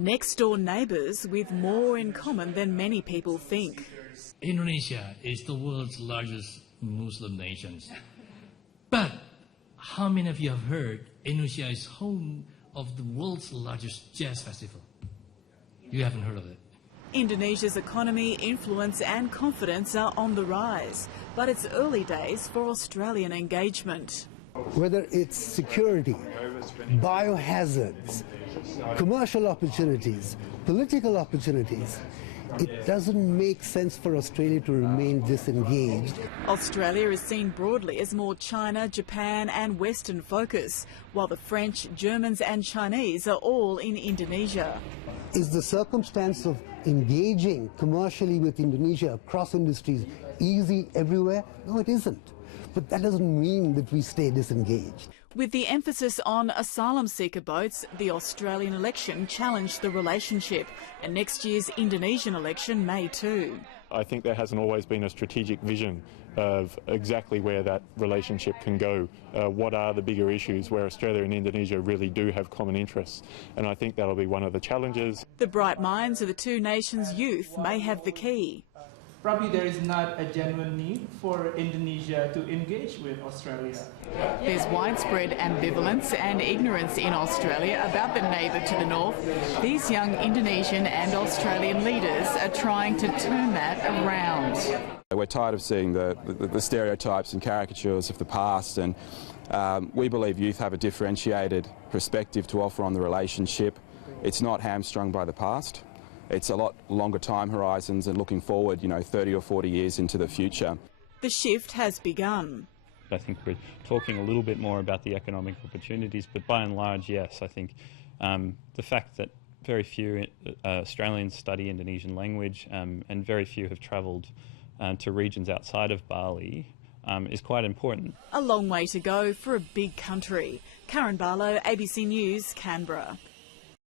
Next-door neighbours with more in common than many people think. Indonesia is the world's largest Muslim nation. But how many of you have heard Indonesia is home of the world's largest jazz festival? You haven't heard of it. Indonesia's economy, influence and confidence are on the rise, but it's early days for Australian engagement. Whether it's security, biohazards, commercial opportunities, political opportunities, it doesn't make sense for Australia to remain disengaged. Australia is seen broadly as more China, Japan and Western focus, while the French, Germans and Chinese are all in Indonesia. Is the circumstance of engaging commercially with Indonesia across industries easy everywhere? No, it isn't. But that doesn't mean that we stay disengaged. With the emphasis on asylum seeker boats, the Australian election challenged the relationship, and next year's Indonesian election may too. I think there hasn't always been a strategic vision of exactly where that relationship can go. What are the bigger issues where Australia and Indonesia really do have common interests? And I think that'll be one of the challenges. The bright minds of the two nations' youth may have the key. Probably there is not a genuine need for Indonesia to engage with Australia. There's widespread ambivalence and ignorance in Australia about the neighbour to the north. These young Indonesian and Australian leaders are trying to turn that around. We're tired of seeing the stereotypes and caricatures of the past, and we believe youth have a differentiated perspective to offer on the relationship. It's not hamstrung by the past. It's a lot longer time horizons and looking forward, 30 or 40 years into the future. The shift has begun. I think we're talking a little bit more about the economic opportunities, but by and large, yes, I think the fact that very few Australians study Indonesian language and very few have travelled to regions outside of Bali is quite important. A long way to go for a big country. Karen Barlow, ABC News, Canberra.